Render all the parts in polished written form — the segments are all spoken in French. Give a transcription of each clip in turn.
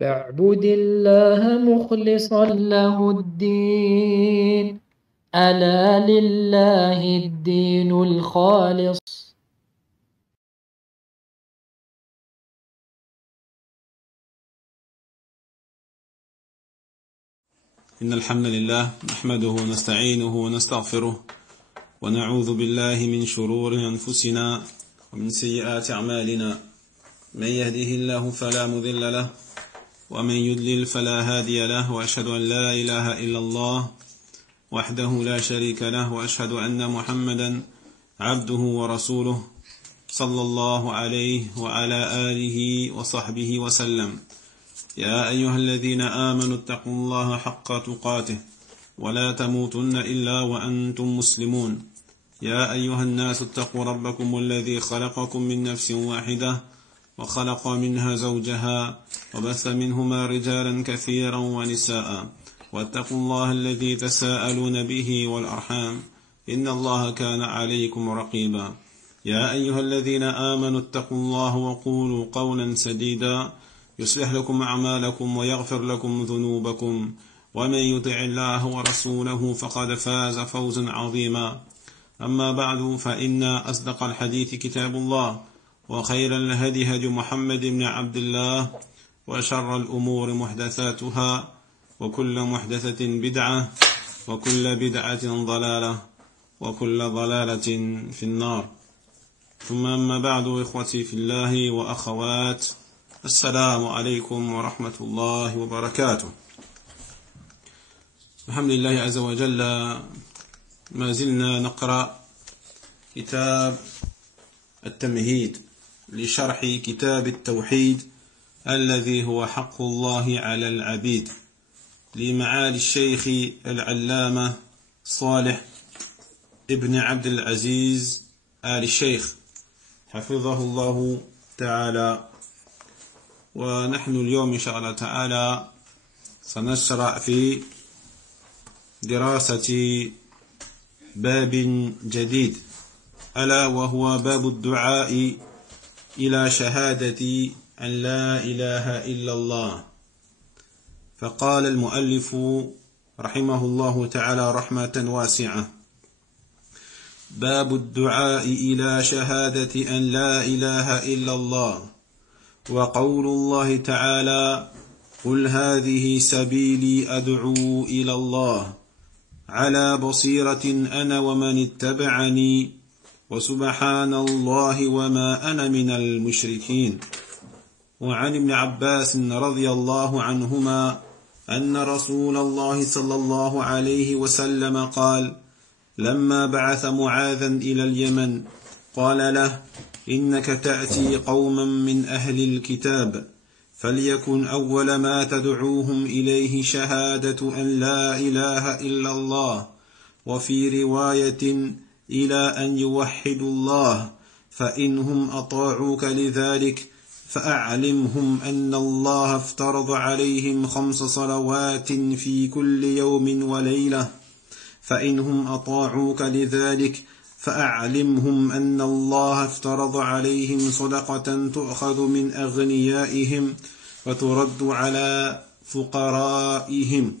فاعبد الله مخلصا له الدين، ألا لله الدين الخالص. إن الحمد لله نحمده ونستعينه ونستغفره ونعوذ بالله من شرور أنفسنا ومن سيئات أعمالنا. من يهده الله فلا مضل له ومن يضلل فلا هادي له، وأشهد أن لا إله إلا الله وحده لا شريك له، وأشهد أن محمدا عبده ورسوله صلى الله عليه وعلى آله وصحبه وسلم. يا أيها الذين آمنوا اتقوا الله حق تقاته ولا تموتن إلا وأنتم مسلمون. يا أيها الناس اتقوا ربكم الذي خلقكم من نفس واحدة وخلق منها زوجها وبث منهما رجالا كثيرا ونساء، واتقوا الله الذي تساءلون به والأرحام إن الله كان عليكم رقيبا. يا أيها الذين آمنوا اتقوا الله وقولوا قولا سديدا يصلح لكم أعمالكم ويغفر لكم ذنوبكم، ومن يطع الله ورسوله فقد فاز فوزا عظيما. أما بعد، فإن أصدق الحديث كتاب الله، وخير الهدي هدي محمد بن عبد الله، وشر الأمور محدثاتها، وكل محدثة بدعة، وكل بدعة ضلالة، وكل ضلالة في النار. ثم أما بعد، إخوتي في الله وأخوات، السلام عليكم ورحمة الله وبركاته. الحمد لله عز وجل، ما زلنا نقرأ كتاب التمهيد لشرح كتاب التوحيد الذي هو حق الله على العبيد لمعالي الشيخ العلامة صالح ابن عبد العزيز آل الشيخ حفظه الله تعالى. ونحن اليوم إن شاء الله تعالى سنشرع في دراسة باب جديد، ألا وهو باب الدعاء إلى شهادة أن لا إله إلا الله. فقال المؤلف رحمه الله تعالى رحمة واسعة: باب الدعاء إلى شهادة أن لا إله إلا الله. وقول الله تعالى: قل هذه سبيلي أدعو إلى الله على بصيرة أنا ومن اتبعني وسبحان الله وما أنا من المشركين. وعن ابن عباس رضي الله عنهما أن رسول الله صلى الله عليه وسلم قال: لما بعث معاذا إلى اليمن قال له: إنك تأتي قوما من أهل الكتاب، فليكن أول ما تدعوهم إليه شهادة أن لا إله إلا الله، وفي رواية إلى أن يوحدوا الله، فإنهم أطاعوك لذلك فأعلمهم أن الله افترض عليهم 5 صلوات في كل يوم وليلة، فإنهم أطاعوك لذلك فأعلمهم أن الله افترض عليهم صدقة تؤخذ من أغنيائهم وترد على فقرائهم،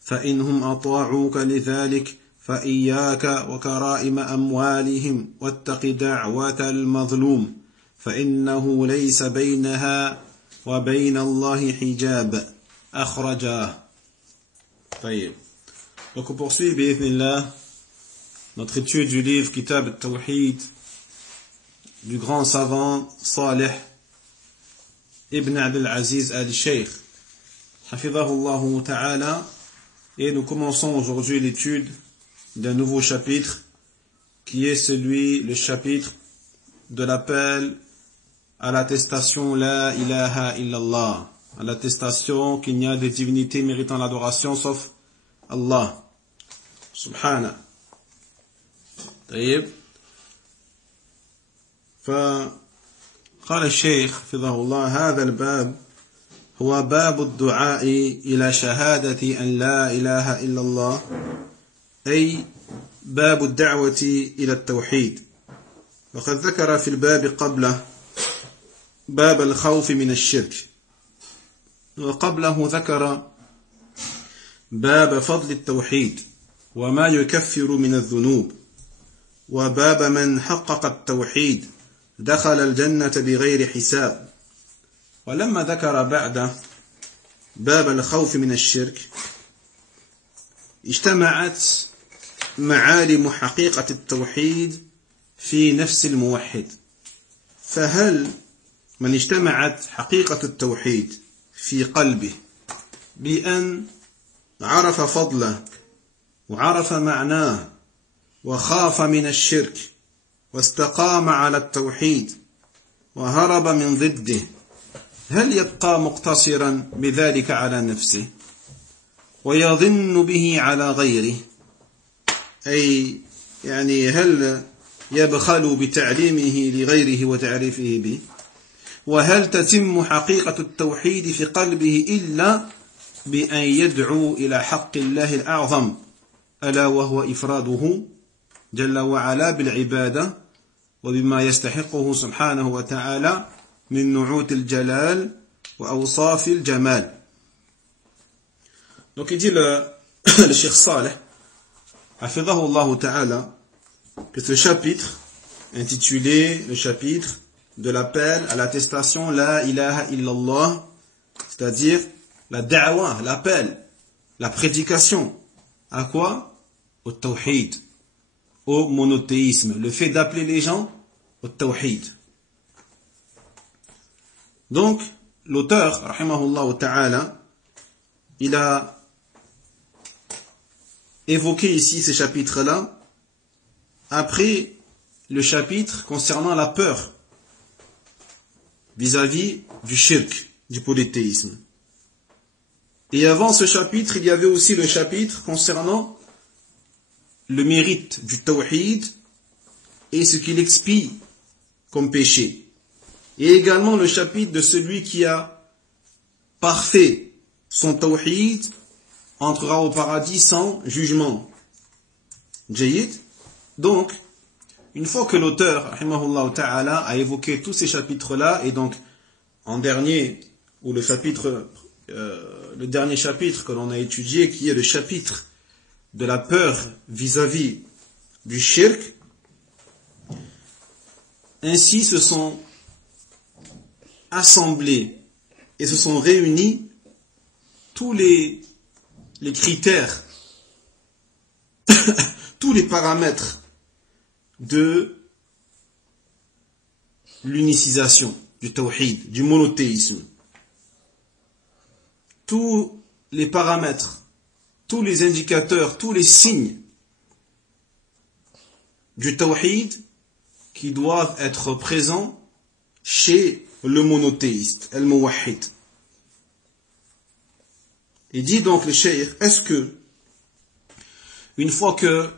فإنهم أطاعوك لذلك فإياك وكرائم أموالهم، واتق دعوة المظلوم فإنه ليس بينها وبين الله حجاب. أخرجاه. طيب. Donc on poursuit bi'idhnillah notre étude du livre Kitab al-Tawhid du grand savant Salih ibn Abdul Aziz al-Sheikh hafidhahullah ta'ala, et nous commençons aujourd'hui l'étude d'un nouveau chapitre qui est le chapitre de l'appel à l'attestation La ilaha illallah, à l'attestation qu'il n'y a de divinité méritant l'adoration sauf Allah subhanahu. طيب. فقال الشيخ حفظه الله: هذا الباب هو باب الدعاء إلى شهادة أن لا إله إلا الله، أي باب الدعوة إلى التوحيد. وقد ذكر في الباب قبله باب الخوف من الشرك، وقبله ذكر باب فضل التوحيد وما يكفر من الذنوب وباب من حقق التوحيد دخل الجنة بغير حساب. ولما ذكر بعد باب الخوف من الشرك اجتمعت معالم حقيقة التوحيد في نفس الموحد. فهل من اجتمعت حقيقة التوحيد في قلبه بأن عرف فضله وعرف معناه وخاف من الشرك واستقام على التوحيد وهرب من ضده، هل يبقى مقتصرا بذلك على نفسه ويظن به على غيره؟ أي يعني هل يبخل بتعليمه لغيره وتعريفه به؟ وهل تتم حقيقة التوحيد في قلبه إلا بأن يدعو إلى حق الله الأعظم ألا وهو إفراده جل وعلا بالعبادة وبما يستحقه سبحانه وتعالى من نعوت الجلال وأوصاف الجمال. Donc il dit le Cheikh Saleh hafidhahullah ta'ala que ce chapitre intitulé le chapitre de l'appel à l'attestation la ilaha illallah, c'est-à-dire la da'wa, l'appel, la prédication à quoi? Au tawhid, au monothéisme, le fait d'appeler les gens au tawhid. Donc l'auteur rahimahullah ta'ala il a évoqué ici ces chapitres-là après le chapitre concernant la peur vis-à-vis du shirk, du polythéisme. Et avant ce chapitre, il y avait aussi le chapitre concernant le mérite du tawhid et ce qu'il expie comme péché. Et également le chapitre de celui qui a parfait son tawhid entrera au paradis sans jugement. Jayyid. Donc, une fois que l'auteur, rahimahullah ta'ala, a évoqué tous ces chapitres-là, et donc, en dernier, ou le dernier chapitre que l'on a étudié, qui est le chapitre de la peur vis-à-vis du shirk, ainsi se sont assemblés et se sont réunis tous les critères, tous les paramètres de l'unicisation, du tawhid, du monothéisme. Tous les paramètres, tous les indicateurs, tous les signes du tawhid qui doivent être présents chez le monothéiste, al-muwahhid. Il dit donc le cheikh, est-ce que une fois que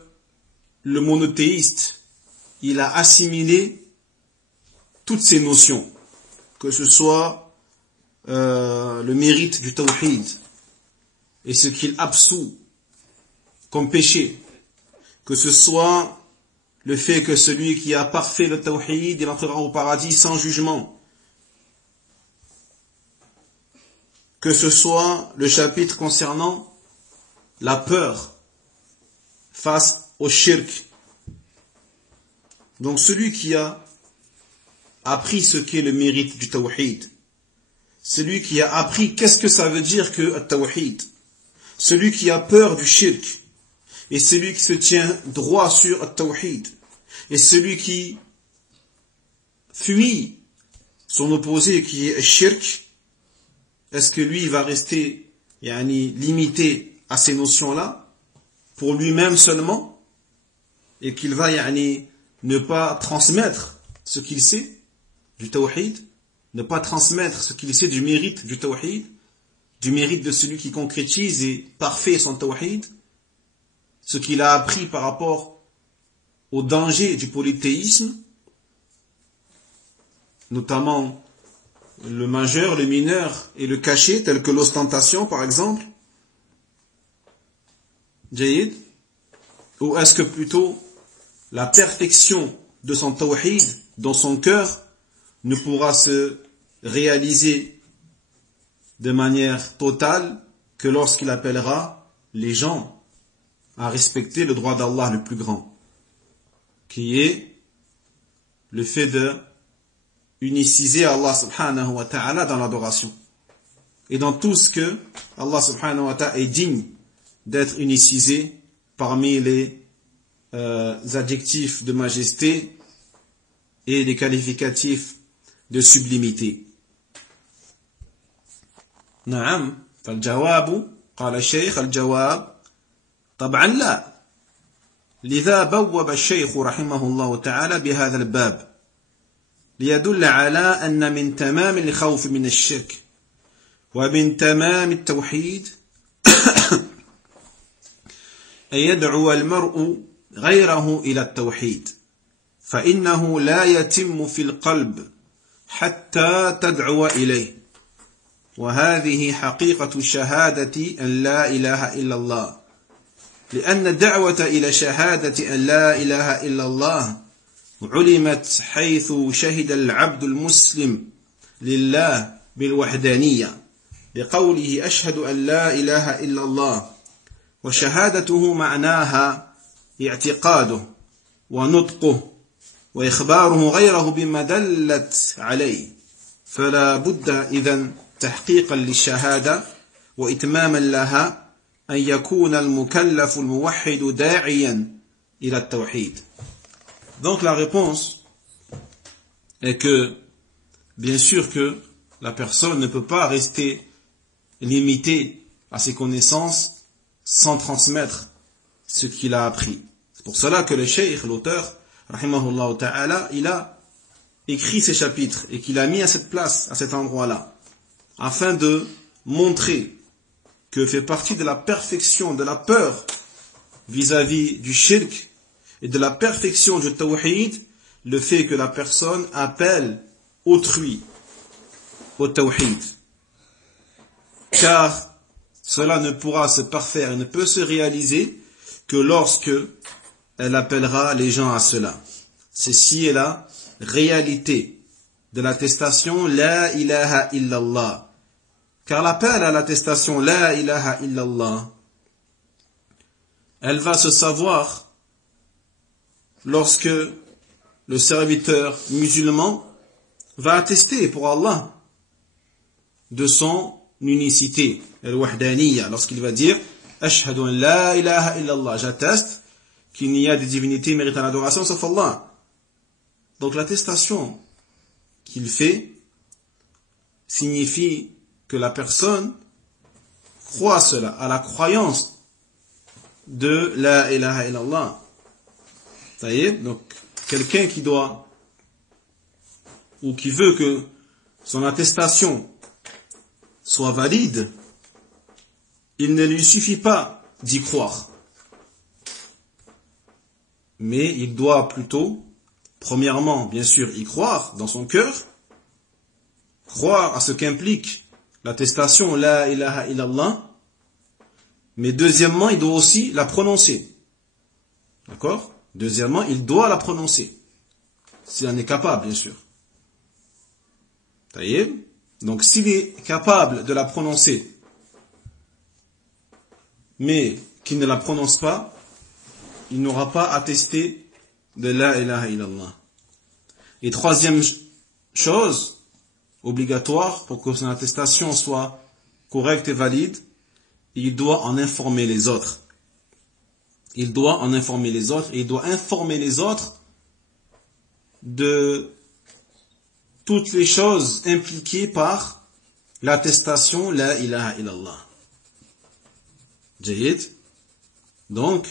le monothéiste il a assimilé toutes ces notions, que ce soit le mérite du tawhid et ce qu'il absout comme péché, que ce soit le fait que celui qui a parfait le tawhid il entrera au paradis sans jugement, que ce soit le chapitre concernant la peur face au shirk. Donc celui qui a appris ce qu'est le mérite du tawhid, celui qui a appris qu'est-ce que ça veut dire que le tawhid, celui qui a peur du shirk, et celui qui se tient droit sur le tawhid, et celui qui fuit son opposé qui est le shirk, est-ce que lui va rester limité à ces notions-là pour lui-même seulement, et qu'il va ne pas transmettre ce qu'il sait du tawhid, ne pas transmettre ce qu'il sait du mérite du tawhid, du mérite de celui qui concrétise et parfait son tawhid, ce qu'il a appris par rapport au danger du polythéisme, notamment le majeur, le mineur et le caché, tel que l'ostentation par exemple. Jayyid. Ou est-ce que plutôt la perfection de son tawhid dans son cœur ne pourra se réaliser de manière totale que lorsqu'il appellera les gens à respecter le droit d'Allah le plus grand, qui est le fait de uniciser Allah subhanahu wa ta'ala dans l'adoration. Et dans tout ce que Allah subhanahu wa ta'ala est digne d'être unicisé parmi les adjectifs de majesté et les qualificatifs de sublimité. نعم فالجواب قال الشيخ الجواب طبعا لا لذا بوب الشيخ رحمه الله تعالى بهذا الباب ليدل على أن من تمام الخوف من الشرك ومن تمام التوحيد أن يدعو المرء غيره إلى التوحيد فإنه لا يتم في القلب حتى تدعو إليه وهذه حقيقة شهادة أن لا إله إلا الله لأن الدعوة إلى شهادة أن لا إله إلا الله علمت حيث شهد العبد المسلم لله بالوحدانية بقوله أشهد أن لا إله إلا الله وشهادته معناها اعتقاده ونطقه وإخباره غيره بما دلت عليه فلا بد إذن تحقيقا للشهادة وإتماما لها أن يكون المكلف الموحد داعيا إلى التوحيد. Donc la réponse est que bien sûr que la personne ne peut pas rester limitée à ses connaissances sans transmettre ce qu'il a appris. C'est pour cela que le cheikh, l'auteur, rahimahullah ta'ala, il a écrit ces chapitres et qu'il a mis à cette place, à cet endroit-là, afin de montrer que fait partie de la perfection de la peur vis-à-vis du shirk et de la perfection du tawhid, le fait que la personne appelle autrui au tawhid. Car cela ne pourra se parfaire et ne peut se réaliser que lorsque elle appellera les gens à cela. Ceci est la réalité de l'attestation La ilaha illallah. Car l'appel à l'attestation La ilaha illallah, elle va se savoir lorsque le serviteur musulman va attester pour Allah de son unicité, al-wahdaniyya, lorsqu'il va dire Ashhadu an la ilaha illallah, j'atteste qu'il n'y a des divinités méritant l'adoration sauf Allah. Donc l'attestation qu'il fait signifie que la personne croit cela, à la croyance de la ilaha illallah. Ça y est, donc quelqu'un qui doit ou qui veut que son attestation soit valide, il ne lui suffit pas d'y croire. Mais il doit plutôt, premièrement, bien sûr, y croire dans son cœur, croire à ce qu'implique l'attestation La ilaha illallah, mais deuxièmement, il doit aussi la prononcer. D'accord? Deuxièmement, il doit la prononcer. S'il en est capable, bien sûr. Ça y est? Donc, s'il est capable de la prononcer, mais qu'il ne la prononce pas, il n'aura pas attesté de La ilaha illallah. Et troisième chose, obligatoire pour que son attestation soit correcte et valide, il doit en informer les autres. Il doit en informer les autres et il doit informer les autres de toutes les choses impliquées par l'attestation La ilaha illallah. Jayid. Donc,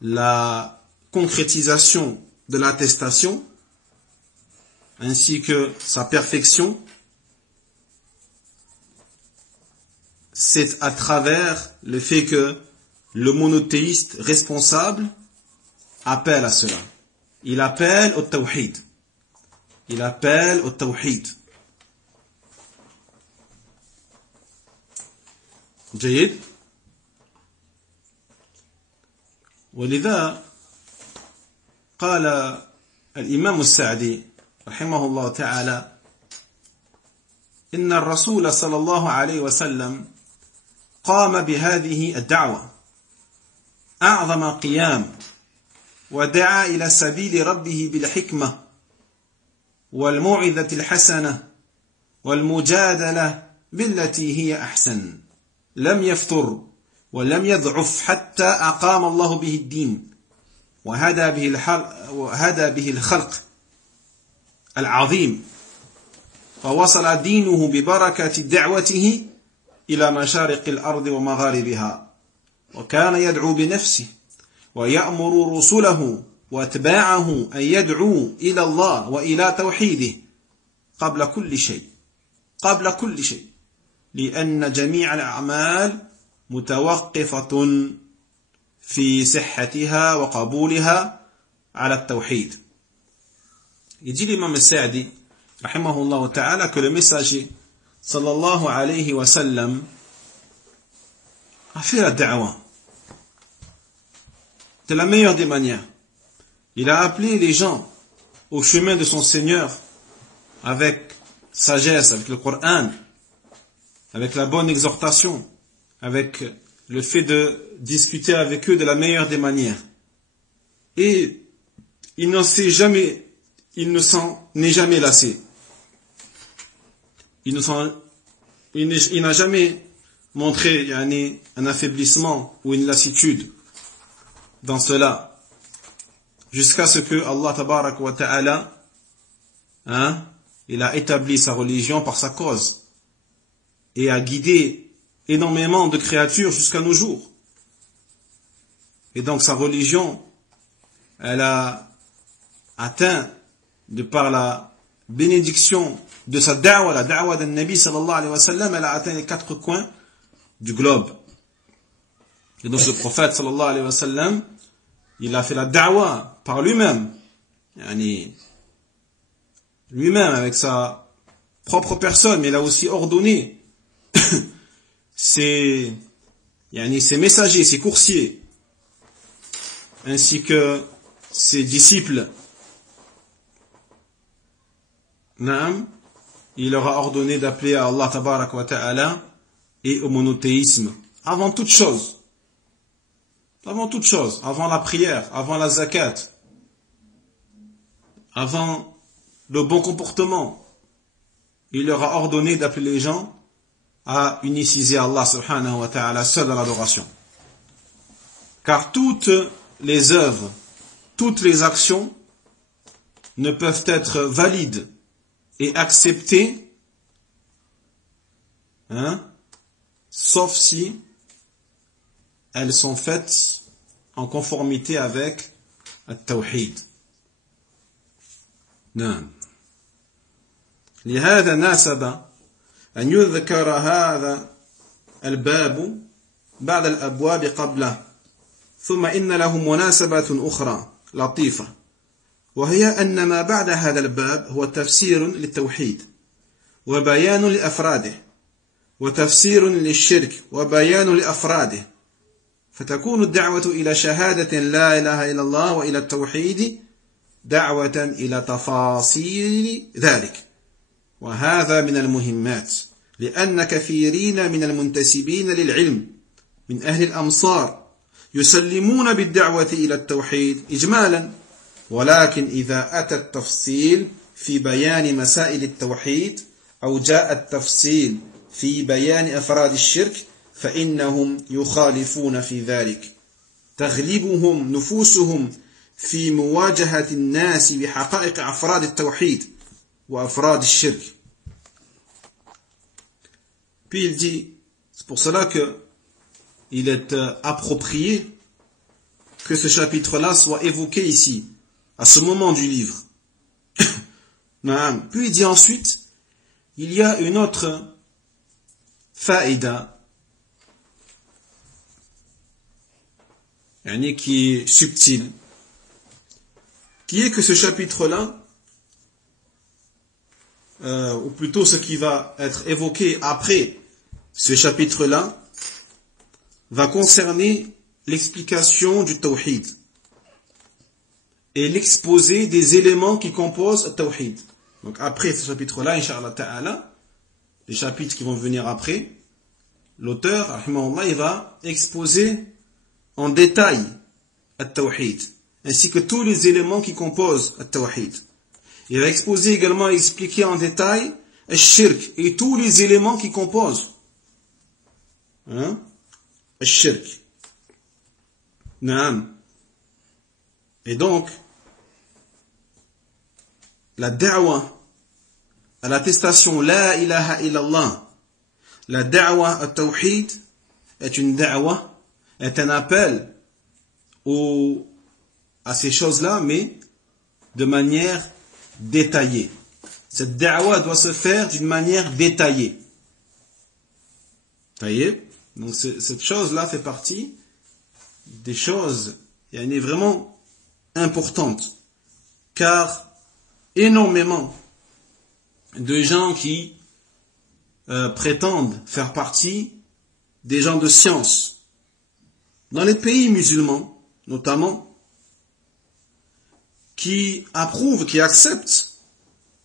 la concrétisation de l'attestation ainsi que sa perfection, c'est à travers le fait que le monothéiste responsable appelle à cela. Il appelle au tawhid. Il appelle au tawhid. جيد. ولذا قال الإمام السعدي رحمه الله تعالى إن الرسول صلى الله عليه وسلم قام بهذه الدعوة أعظم قيام ودعا إلى سبيل ربه بالحكمة والموعظة الحسنة والمجادلة بالتي هي أحسن لم يفتر ولم يضعف حتى أقام الله به الدين وهدى به الخلق العظيم فوصل دينه ببركة دعوته إلى مشارق الأرض ومغاربها وكان يدعو بنفسه ويأمر رسله واتباعه أن يدعوا إلى الله وإلى توحيده قبل كل شيء لأن جميع الأعمال متوقفة في صحتها وقبولها على التوحيد. Il dit l'imam al-Sa'di rahimahullah ta'ala que le messager sallallahu alayhi wa sallam a fait la da'wa de la meilleure des manières. Il a appelé les gens au chemin de son Seigneur avec sagesse, avec le Coran, avec la bonne exhortation, avec le fait de discuter avec eux de la meilleure des manières. Et il ne s'en est jamais lassé. Il n'a jamais montré un affaiblissement ou une lassitude dans cela, jusqu'à ce que Allah tabarak wa ta'ala il a établi sa religion par sa cause et a guidé énormément de créatures jusqu'à nos jours. Et donc sa religion, elle a atteint, de par la bénédiction de sa da'wa, la da'wa d'un Nabi sallallahu alayhi wa sallam, elle a atteint les 4 coins du globe. Et donc le prophète sallallahu alayhi wa sallam, il a fait la da'wa par lui-même, lui-même avec sa propre personne, mais il a aussi ordonné ses messagers, ses coursiers, ainsi que ses disciples. Il leur a ordonné d'appeler à Allah tabarak wa ta'ala et au monothéisme avant toute chose, avant la prière, avant la zakat, avant le bon comportement. Il leur a ordonné d'appeler les gens à uniciser Allah subhanahu wa ta'ala seul dans l'adoration. Car toutes les œuvres, toutes les actions ne peuvent être valides et acceptées sauf si elles sont faites en conformité avec التوحيد. نعم. لهذا ناسب أن يذكر هذا الباب بعد الأبواب قبله، ثم إن له مناسبة أخرى لطيفة، وهي أن ما بعد هذا الباب هو تفسير للتوحيد وبيان لأفراده وتفسير للشرك وبيان لأفراده، فتكون الدعوة إلى شهادة لا إله إلا الله وإلى التوحيد دعوة إلى تفاصيل ذلك. وهذا من المهمات، لأن كثيرين من المنتسبين للعلم من أهل الأمصار يسلمون بالدعوة إلى التوحيد إجمالا، ولكن إذا أتى التفصيل في بيان مسائل التوحيد أو جاء التفصيل في بيان أفراد الشرك فإنهم يخالفون في ذلك، تغلبهم نفوسهم في مواجهة الناس بحقائق أفراد التوحيد وأفراد الشرك. Puis il dit, c'est pour cela que il est approprié que ce chapitre-là soit évoqué ici, à ce moment du livre. Puis il dit ensuite, il y a une autre faïda, qui est subtile, qui est que ce chapitre-là, ou plutôt ce qui va être évoqué après ce chapitre-là, va concerner l'explication du tawhid et l'exposé des éléments qui composent le tawhid. Donc après ce chapitre-là, Inch'Allah Ta'ala, les chapitres qui vont venir après, l'auteur, rahimahullah, il va exposer en détail at-tawhid, ainsi que tous les éléments qui composent at-tawhid. Il va exposer également, expliquer en détail al-shirk et tous les éléments qui composent al-shirk. Naam. Et donc, la da'wa à l'attestation la ilaha illallah, la da'wa at-tawhid est une da'wa, est un appel à ces choses-là, mais de manière détaillée. Cette da'wa doit se faire d'une manière détaillée. Voyez? Donc cette chose-là fait partie des choses, elle est vraiment importante, car énormément de gens qui prétendent faire partie des gens de science, dans les pays musulmans notamment, qui approuvent, qui acceptent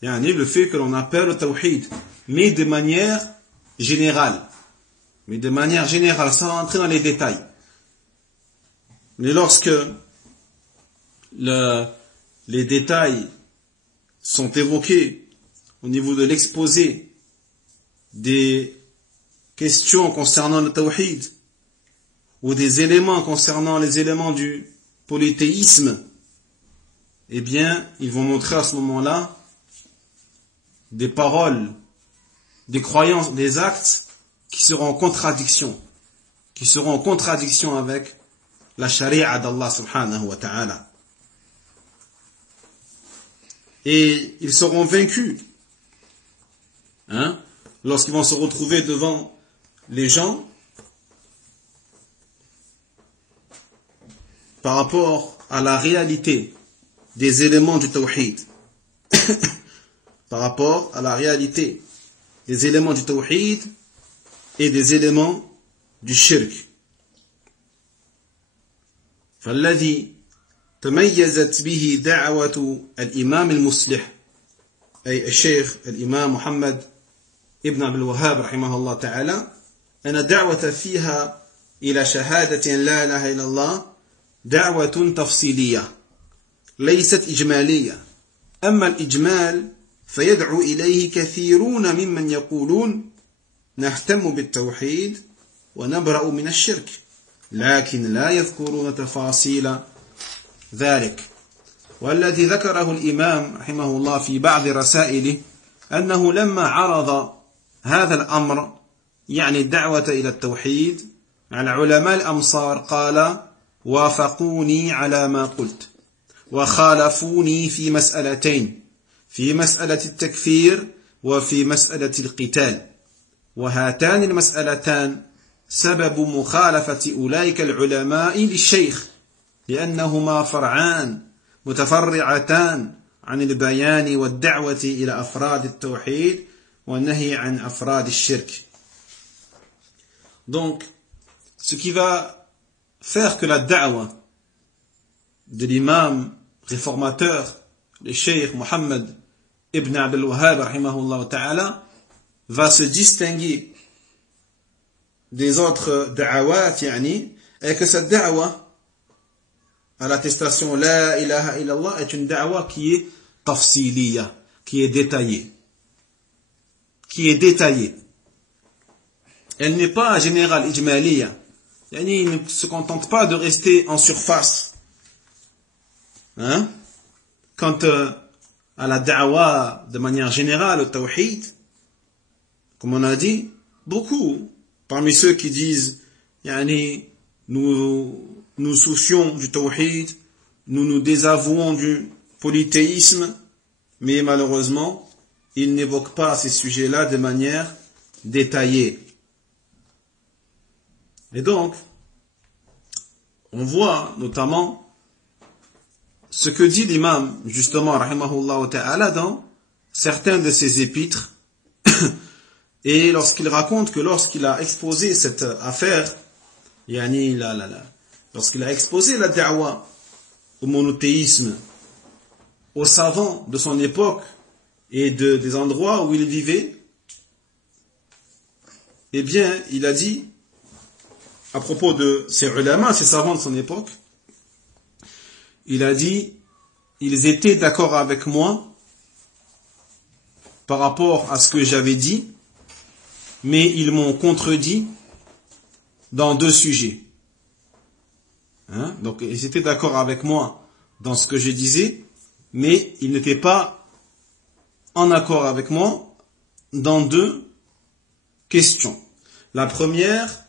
le fait que l'on appelle le tawhid, mais de manière générale. Mais de manière générale, sans rentrer dans les détails. Mais lorsque les détails sont évoqués au niveau de l'exposé des questions concernant le tawhid, ou des éléments concernant les éléments du polythéisme, eh bien, ils vont montrer à ce moment-là des paroles, des croyances, des actes qui seront en contradiction avec la charia d'Allah subhanahu wa ta'ala. Et ils seront vaincus, lorsqu'ils vont se retrouver devant les gens par rapport à la réalité des éléments du tawhid. Par rapport à la réalité des éléments du tawhid et des éléments du shirk. فالذي تميزت به دعوة الإمام المصلح أي الشيخ الإمام محمد ابن عبد الوهاب رحمه الله تعالى أن الدعوة فيها إلى شهادة لا إله إلا الله دعوة تفصيلية ليست إجمالية. أما الإجمال فيدعو إليه كثيرون ممن يقولون نهتم بالتوحيد ونبرأ من الشرك لكن لا يذكرون تفاصيل ذلك. والذي ذكره الإمام رحمه الله في بعض رسائله أنه لما عرض هذا الأمر يعني الدعوة إلى التوحيد على علماء الأمصار قال وافقوني على ما قلت وخالفوني في مسألتين في مسألة التكفير وفي مسألة القتال وهاتان المسألتان سبب مخالفة أولئك العلماء للشيخ لأنهما فرعان متفرعتان عن البيان والدعوة إلى أفراد التوحيد والنهي عن أفراد الشرك. Donc, ce qui va faire que la da'wa de l'imam réformateur, le cheikh Mohammed ibn Abdul Wahhab rahimahullah ta'ala, va se distinguer des autres da'awat, et que cette da'wa à l'attestation la ilaha illallah est une da'wa qui est tafsiliya, qui est détaillée. Elle n'est pas générale, ijmaliya. Il ne se contente pas de rester en surface. Quant à la da'wa de manière générale au tawhid, comme on a dit, beaucoup parmi ceux qui disent nous soucions du tawhid, nous nous désavouons du polythéisme, mais malheureusement, ils n'évoquent pas ces sujets-là de manière détaillée. Et donc, on voit notamment ce que dit l'imam, justement, rahimahullah ta'ala, dans certains de ses épîtres, et lorsqu'il raconte que lorsqu'il a exposé cette affaire, lorsqu'il a exposé la da'wa au monothéisme, aux savants de son époque et des endroits où il vivait, eh bien, il a dit, à propos de ces ulama, ces savants de son époque, il a dit, ils étaient d'accord avec moi par rapport à ce que j'avais dit, mais ils m'ont contredit dans 2 sujets. Donc, ils étaient d'accord avec moi dans ce que je disais, mais ils n'étaient pas en accord avec moi dans 2 questions. La première,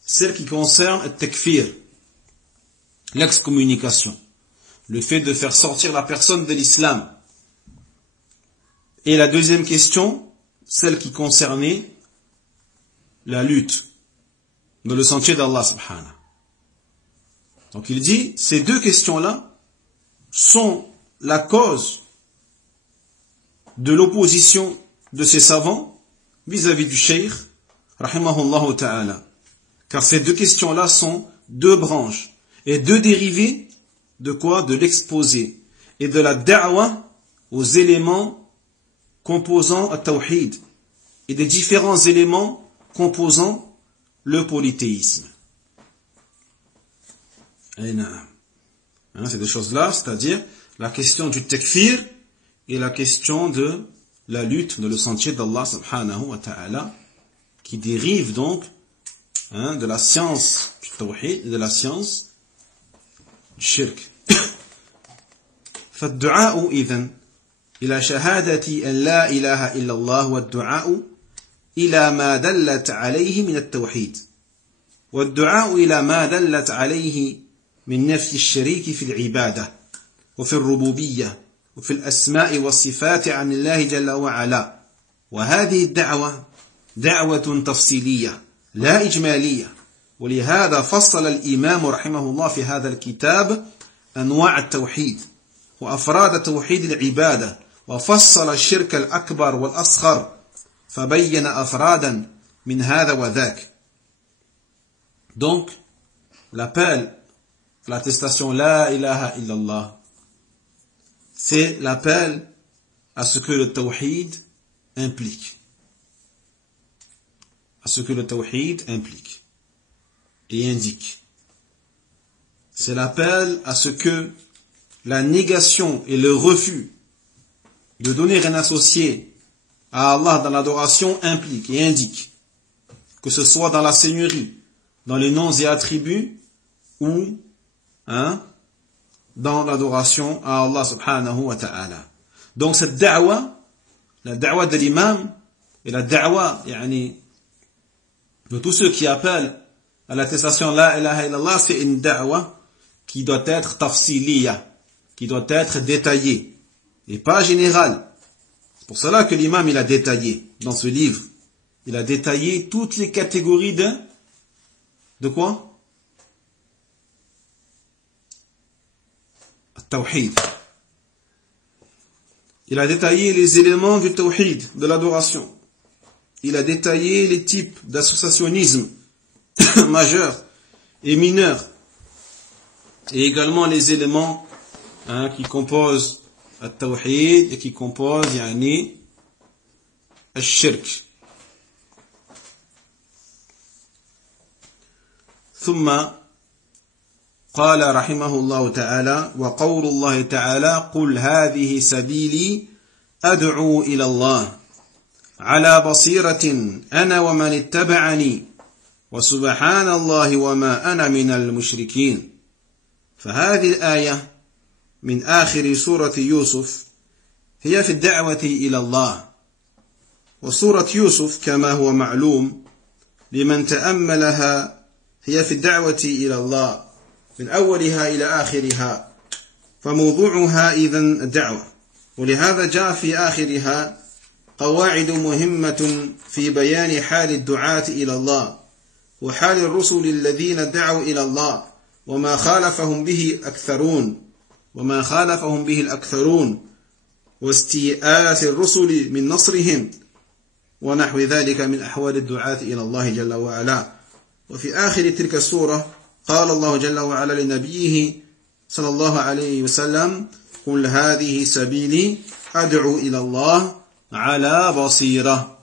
celle qui concerne le takfir, l'excommunication, le fait de faire sortir la personne de l'islam. Et la deuxième question, celle qui concernait la lutte dans le sentier d'Allah subhanahu. Donc il dit, ces 2 questions-là sont la cause de l'opposition de ces savants vis-à-vis du cheikh, rahimahullah ta'ala. Car ces 2 questions-là sont 2 branches et 2 dérivés de quoi? De l'exposé et de la da'wa aux éléments composant le tawhid et des différents éléments composant le polythéisme. Ces 2 choses-là, c'est-à-dire la question du takfir et la question de la lutte dans le sentier d'Allah subhanahu wa ta'ala, qui dérive donc de la science du tawhid et de la science du shirk. فالدعاء إذن إلى شهادة أن لا إله إلا الله والدعاء إلى ما دلت عليه من التوحيد والدعاء إلى ما دلت عليه من نفي الشريك في العبادة وفي الربوبية وفي الأسماء والصفات عن الله جل وعلا. وهذه الدعوة دعوة تفصيلية لا إجمالية، ولهذا فصل الإمام رحمه الله في هذا الكتاب أنواع التوحيد وأفراد توحيد العبادة، وفصل الشرك الأكبر والأصغر فبين أفرادا من هذا وذاك. Donc, l'appel, l'attestation La ilaha illallah, c'est l'appel à ce que le tawhid implique. À ce que le tawhid implique et indique. C'est l'appel à ce que la négation et le refus de donner un associé à Allah dans l'adoration implique et indique, que ce soit dans la seigneurie, dans les noms et attributs, ou dans l'adoration à Allah subhanahu wa ta'ala. Donc cette da'wa, la da'wa de l'imam, et la da'wa de tous ceux qui appellent à l'attestation La ilaha illallah, c'est une da'wa qui doit être tafsiliya, qui doit être détaillée, et pas générale. C'est pour cela que l'imam il a détaillé dans ce livre, il a détaillé toutes les catégories de quoi? Tawhid. Il a détaillé les éléments du tawhid, de l'adoration. Il a détaillé les types d'associationnisme majeurs et mineurs. Et également les éléments qui composent le tawhid et qui composent le shirk. ثم قال رحمه الله تعالى وقول الله تعالى قل هذه سبيلي أدعو إلى الله على بصيرة أنا ومن اتبعني وسبحان الله وما أنا من المشركين. فهذه الآية من آخر سورة يوسف هي في الدعوة إلى الله. وسورة يوسف كما هو معلوم لمن تأملها هي في الدعوة إلى الله من أولها إلى آخرها، فموضوعها إذن الدعوة. ولهذا جاء في آخرها قواعد مهمة في بيان حال الدعاة إلى الله وحال الرسل الذين دعوا إلى الله وما خالفهم به الأكثرون واستيئات الرسل من نصرهم ونحو ذلك من أحوال الدعاة إلى الله جل وعلا. وفي آخر تلك السورة قال الله جل وعلا لنبيه صلى الله عليه وسلم قل هذه سبيلي أدعو إلى الله على بصيرة،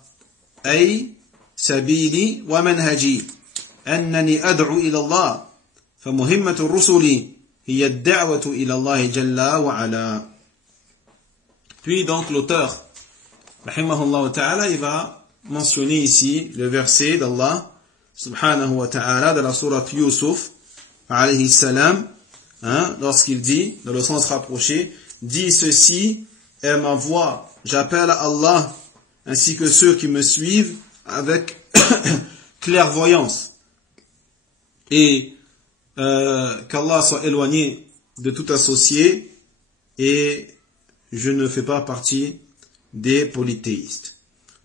أي سبيلي ومنهجي أنني أدعو إلى الله فمهمة الرسل هي الدعوة إلى الله جل وعلا. Puis donc l'auteur, rahimahullah ta'ala, il va mentionner ici le verset d'Allah subhanahu wa ta'ala de la sourate Yusuf alayhi salam, lorsqu'il dit, dans le sens rapproché, dit ceci est ma voix, j'appelle à Allah ainsi que ceux qui me suivent avec clairvoyance, et qu'Allah soit éloigné de tout associé, et je ne fais pas partie des polythéistes.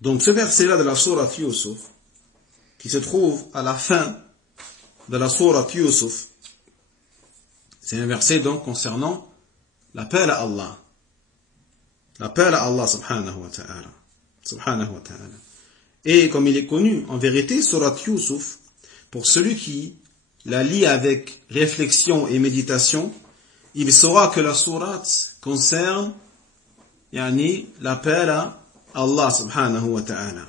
Donc ce verset-là de la sourate Yusuf, qui se trouve à la fin de la sourate Yusuf, c'est un verset donc concernant l'appel à Allah. L'appel à Allah subhanahu wa ta'ala. Subhanahu wa ta'ala. Et comme il est connu, en vérité, sourate Yusuf, pour celui qui la lit avec réflexion et méditation, il saura que la sourate concerne l'appel à Allah subhanahu wa ta'ala.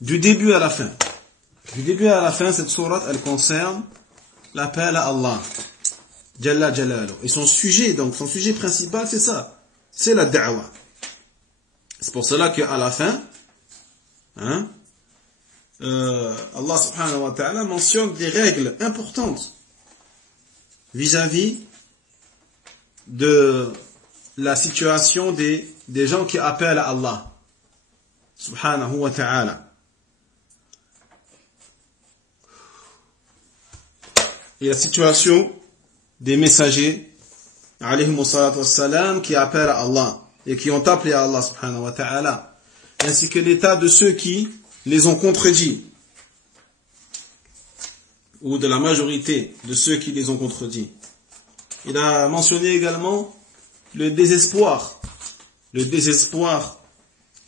Du début à la fin. Du début à la fin, cette sourate, elle concerne l'appel à Allah. Jalla Jalalu. Et son sujet principal, c'est ça. C'est la da'wa. C'est pour cela qu'à la fin, Allah subhanahu wa ta'ala mentionne des règles importantes vis-à-vis de la situation des gens qui appellent à Allah subhanahu wa ta'ala. Et la situation des messagers alayhimu salatu wassalam qui appellent à Allah et qui ont appelé à Allah subhanahu wa ta'ala, ainsi que l'état de ceux qui les ont contredits, ou de la majorité de ceux qui les ont contredits. Il a mentionné également le désespoir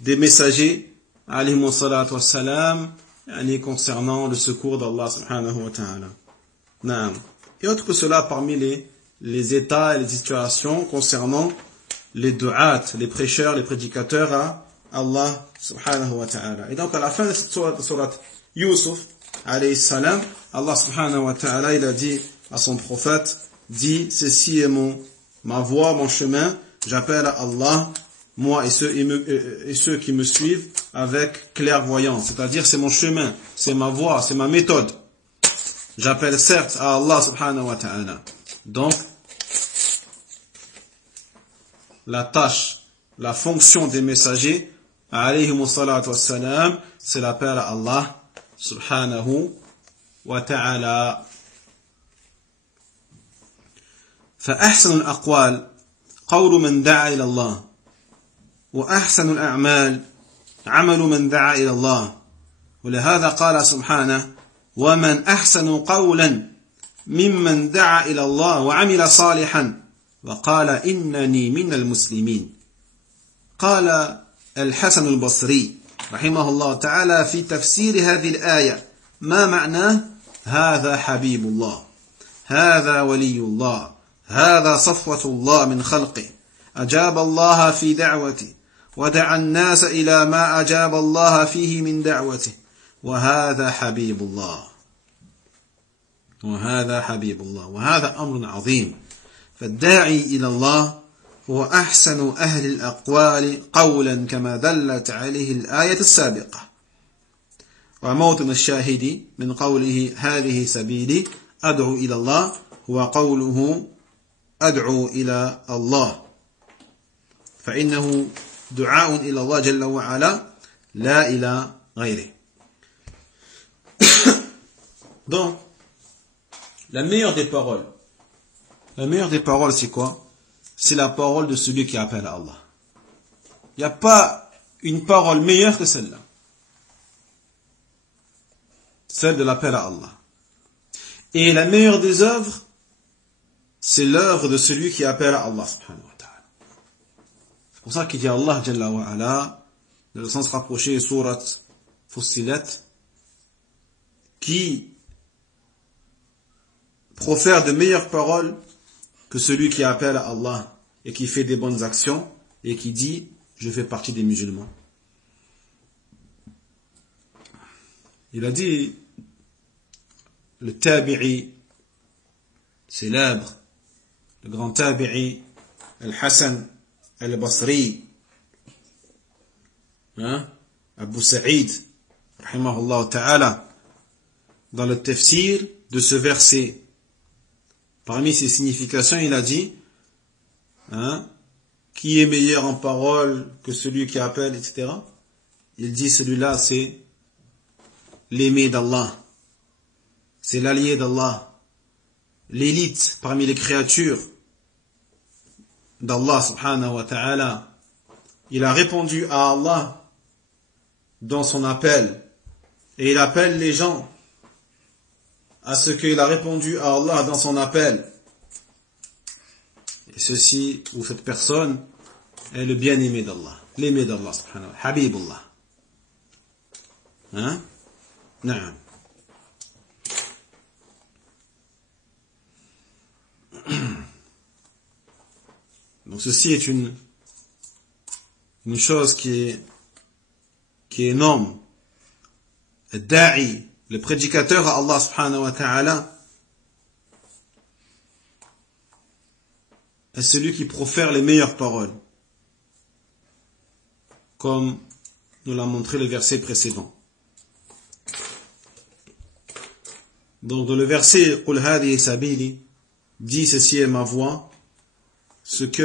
des messagers alayhimu salatu wassalam concernant le secours d'Allah subhanahu wa ta'ala. Et autre que cela, parmi les états et les situations concernant les du'at, les prêcheurs, les prédicateurs à Allah subhanahu wa ta'ala. Et donc à la fin de cette sourate Yusuf alayhi salam, Allah subhanahu wa ta'ala, il a dit à son prophète, dit, ceci est ma voie, mon chemin, j'appelle à Allah, moi et ceux qui me suivent avec clairvoyance, c'est-à-dire c'est mon chemin, c'est ma voie, c'est ma méthode. J'appelle certes à Allah subhanahu wa ta'ala. Donc, la tâche, la fonction des messagers, alayhimu salatu wassalam, c'est l'appel à Allah subhanahu wa ta'ala. فأحسن الأقوال قول من دعا إلى الله وأحسن الأعمال عمل من دعا إلى الله ولهذا قال سبحانه ومن أحسن قولا ممن دعا إلى الله وعمل صالحا وقال إنني من المسلمين. قال الحسن البصري رحمه الله تعالى في تفسير هذه الآية ما معناه هذا حبيب الله هذا ولي الله هذا صفوة الله من خلقه أجاب الله في دعوته ودعا الناس إلى ما أجاب الله فيه من دعوته وهذا حبيب الله وهذا حبيب الله وهذا أمر عظيم. فالداعي إلى الله هو أحسن أهل الأقوال قولا كما دلت عليه الآية السابقة. وموطن الشاهد من قوله هذه سبيلي أدعو إلى الله هو قوله أدعو إلى الله فإنه دعاء إلى الله جل وعلا لا إلى غيره. Donc, la meilleure des paroles, c'est quoi? C'est la parole de celui qui appelle à Allah. Il n'y a pas une parole meilleure que celle-là. Celle de l'appel à Allah. Et la meilleure des œuvres, c'est l'œuvre de celui qui appelle à Allah subhanahu wa ta'ala. C'est pour ça qu'il dit Allah jalla wa ala, dans le sens rapproché, sourate Fussilat, qui profère de meilleures paroles que celui qui appelle à Allah et qui fait des bonnes actions et qui dit je fais partie des musulmans. Il a dit, le tabi'i célèbre, le grand tabi'i, Al-Hassan Al-Basri, Abu Sa'id, rahimahullah ta'ala, dans le tafsir de ce verset. Parmi ses significations, il a dit, qui est meilleur en parole que celui qui appelle, etc. Il dit, celui-là, c'est l'aimé d'Allah. C'est l'allié d'Allah. L'élite parmi les créatures d'Allah subhanahu wa ta'ala. Il a répondu à Allah dans son appel. Et il appelle les gens à ce qu'il a répondu à Allah dans son appel. Et ceci, ou cette personne, est le bien-aimé d'Allah. L'aimé d'Allah subhanahu wa ta'ala. Habibullah. Naam. Donc ceci est une chose qui est énorme. Da'i, le prédicateur à Allah subhanahu wa ta'ala, est celui qui profère les meilleures paroles, comme nous l'a montré le verset précédent. Donc dans le verset Qul hadihi sabili, dit ceci est ma voie, ce qui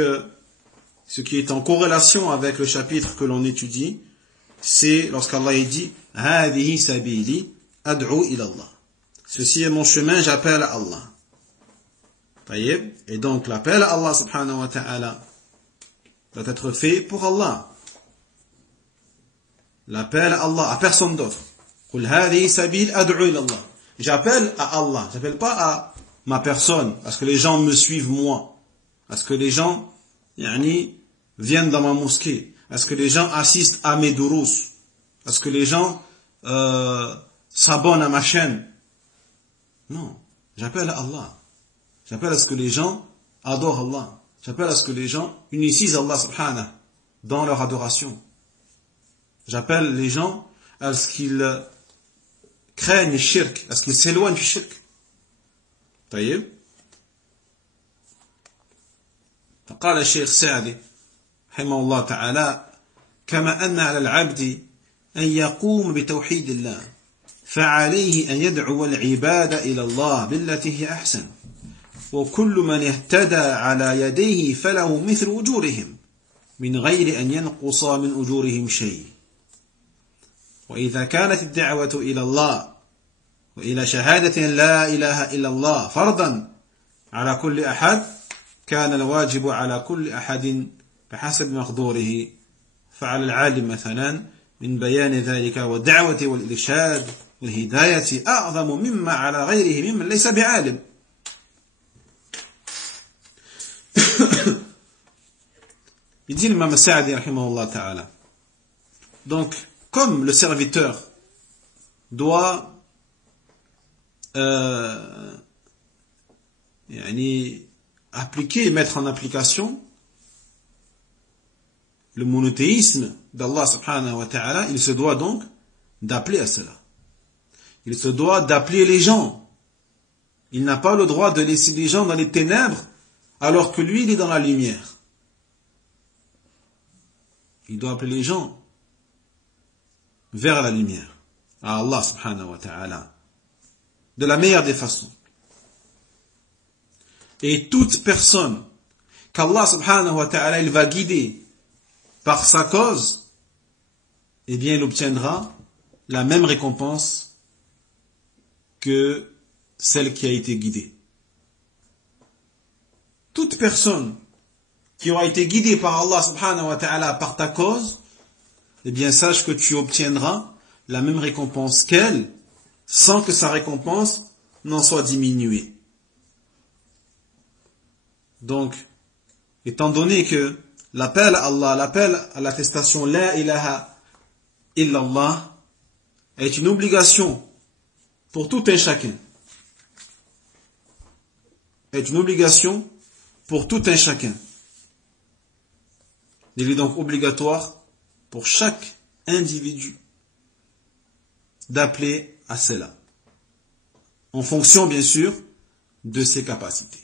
est en corrélation avec le chapitre que l'on étudie, c'est lorsqu'Allah dit hadihi sabili ad'u ila Allah. Ceci est mon chemin, j'appelle à Allah. Taïeb. Et donc l'appel à Allah subhanahu wa ta'ala doit être fait pour Allah. L'appel à Allah, à personne d'autre. Qul hadihi sabili ad'u ila Allah. J'appelle à Allah, j'appelle pas à ma personne, parce que les gens me suivent moi, parce que les gens viennent dans ma mosquée, parce que les gens assistent à mes durous, parce que les gens s'abonnent à ma chaîne. Non, j'appelle à Allah. J'appelle à ce que les gens adorent Allah. J'appelle à ce que les gens unissent Allah subhanahu dans leur adoration. J'appelle les gens à ce qu'ils craignent le shirk, à ce qu'ils s'éloignent du shirk. طيب. فقال الشيخ سعدي رحمه الله تعالى كما أن على العبد أن يقوم بتوحيد الله فعليه أن يدعو العباد إلى الله بالتي هي أحسن وكل من اهتدى على يديه فله مثل أجورهم من غير أن ينقص من أجورهم شيء وإذا كانت الدعوة إلى الله وإلى شهادة لا إله إلا الله فرضا على كل أحد كان الواجب على كل أحد بحسب مقدوره فعلى العالم مثلا من بيان ذلك والدعوة والإرشاد والهداية أعظم مما على غيره ممن ليس بعالم. Il dit l'imam Sa'di rahimahullah ta'ala. Donc, comme le serviteur doit appliquer et mettre en application le monothéisme d'Allah subhanahu wa ta'ala, il se doit donc d'appeler à cela. Il se doit d'appeler les gens. Il n'a pas le droit de laisser les gens dans les ténèbres alors que lui il est dans la lumière. Il doit appeler les gens vers la lumière, à Allah subhanahu wa ta'ala, de la meilleure des façons. Et toute personne qu'Allah subhanahu wa ta'ala il va guider par sa cause, eh bien il obtiendra la même récompense que celle qui a été guidée. Toute personne qui aura été guidée par Allah subhanahu wa ta'ala par ta cause, eh bien sache que tu obtiendras la même récompense qu'elle, sans que sa récompense n'en soit diminuée. Donc, étant donné que l'appel à Allah, l'appel à l'attestation La ilaha illallah est une obligation pour tout un chacun. Est une obligation pour tout un chacun. Il est donc obligatoire pour chaque individu d'appeler à cela. En fonction, bien sûr, de ses capacités.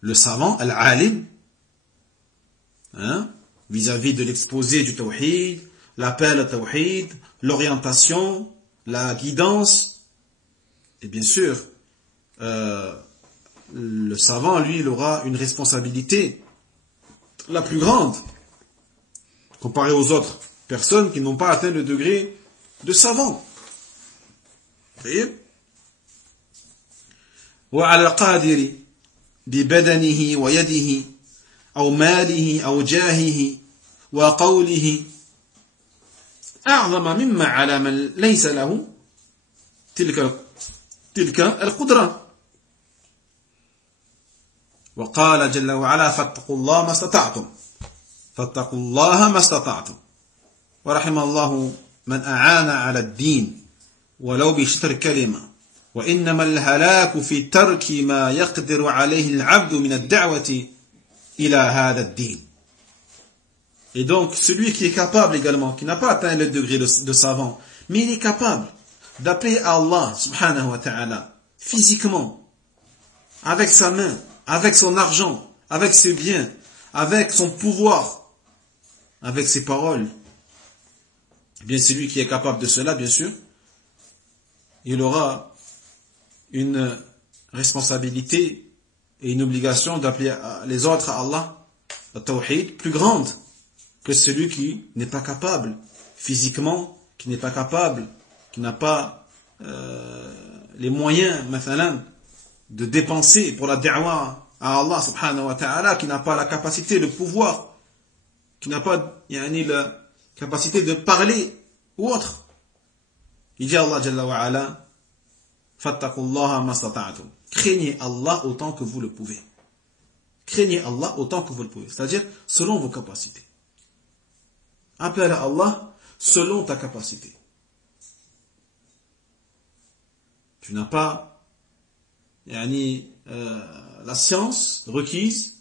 Le savant, al-alim, vis-à-vis de l'exposé du tawhid, l'appel au tawhid, l'orientation, la guidance, et bien sûr, le savant, lui, il aura une responsabilité la plus grande, comparé aux autres personnes qui n'ont pas atteint le degré de savant. Vous voyez? وعلى القادر ببدنه ويده أو ماله أو جاهه وقوله أعظم مما على من ليس له تلك القدرة. وقال جل وعلا فاتقوا الله ما استطعتم فاتقوا الله ما استطعتم ورحم الله من أعان على الدين ولو بشطر كلمة وإنما الهلاك في ترك ما يقدر عليه العبد من الدعوة إلى هذا الدين. Et donc, celui qui est capable également, qui n'a pas atteint le degré de savant, mais il est capable d'appeler Allah, subhanahu wa ta'ala, physiquement, avec sa main, avec son argent, avec ses biens, avec son pouvoir, avec ses paroles. Eh bien, celui qui est capable de cela, bien sûr, il aura une responsabilité et une obligation d'appeler les autres à Allah, le tawhid, plus grande que celui qui n'est pas capable physiquement, qui n'est pas capable, qui n'a pas les moyens, mathalan, de dépenser pour la da'wa à Allah subhanahu wa ta'ala, qui n'a pas la capacité, le pouvoir, qui n'a pas la capacité de parler ou autre. Il dit Allah Jalla wa Ala, fattaqullaha mastata'tum. Craignez Allah autant que vous le pouvez. Craignez Allah autant que vous le pouvez. C'est-à-dire, selon vos capacités. Appelle à Allah selon ta capacité. Tu n'as pas la science requise,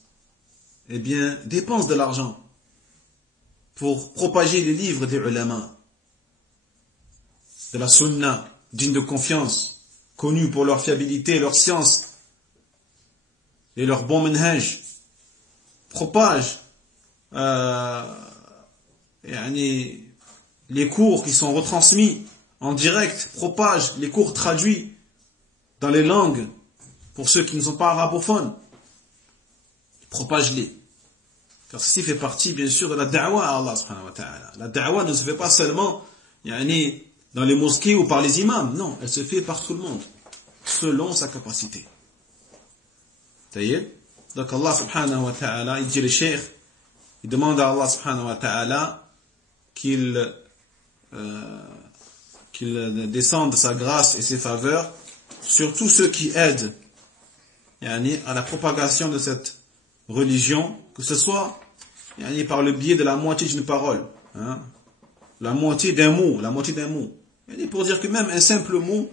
eh bien, dépense de l'argent pour propager les livres des ulama, de la sunna, digne de confiance, connus pour leur fiabilité, leur science et leur bon manhaj. Propage les cours qui sont retransmis en direct, propage les cours traduits dans les langues pour ceux qui ne sont pas arabophones. Propage-les. Car ceci fait partie, bien sûr, de la da'wa à Allah subhanahu wa ta'ala. La da'wa ne se fait pas seulement dans les mosquées ou par les imams. Non, elle se fait par tout le monde, selon sa capacité. Donc Allah subhanahu wa ta'ala, il dit le cheikh, il demande à Allah subhanahu wa ta'ala qu'il descende sa grâce et ses faveurs sur tous ceux qui aident à la propagation de cette religion, que ce soit par le biais de la moitié d'une parole, la moitié d'un mot, pour dire que même un simple mot,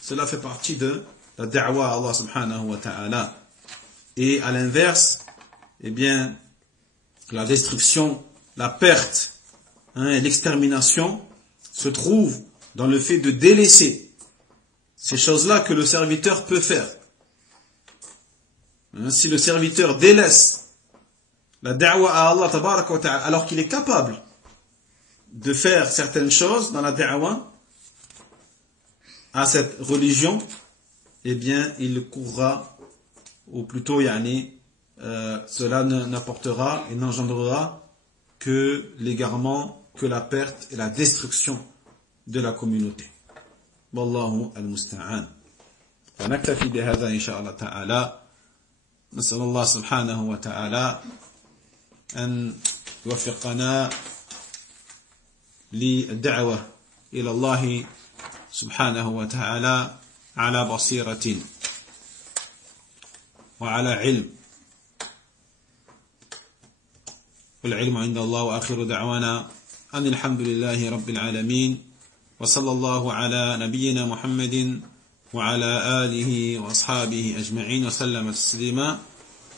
cela fait partie de la da'wa à Allah subhanahu wa ta'ala. Et à l'inverse, eh bien, la destruction, la perte, et l'extermination se trouve dans le fait de délaisser ces choses-là que le serviteur peut faire. Si le serviteur délaisse la da'wa à Allah tabaraka wa ta'ala, alors qu'il est capable de faire certaines choses dans la da'wa à cette religion, eh bien, il courra, ou plutôt, cela n'apportera et n'engendrera que l'égarement, que la perte et la destruction de la communauté. Wallahu al-musta'an. ونكتفي بهذا إن شاء الله تعالى. نسأل الله سبحانه وتعالى أن يوفقنا للدعوة إلى الله سبحانه وتعالى على بصيرة وعلى علم، والعلم عند الله. وآخر دعوانا أن الحمد لله رب العالمين، وصلى الله على نبينا محمد وعلى آله وأصحابه أجمعين وسلم تسليما،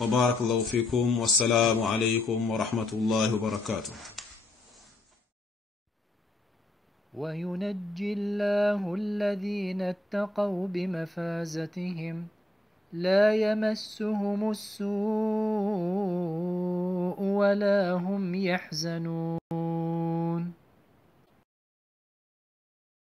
وبارك الله فيكم، والسلام عليكم ورحمة الله وبركاته. وينجي الله الذين اتقوا بمفازتهم لا يمسهم السوء ولا هم يحزنون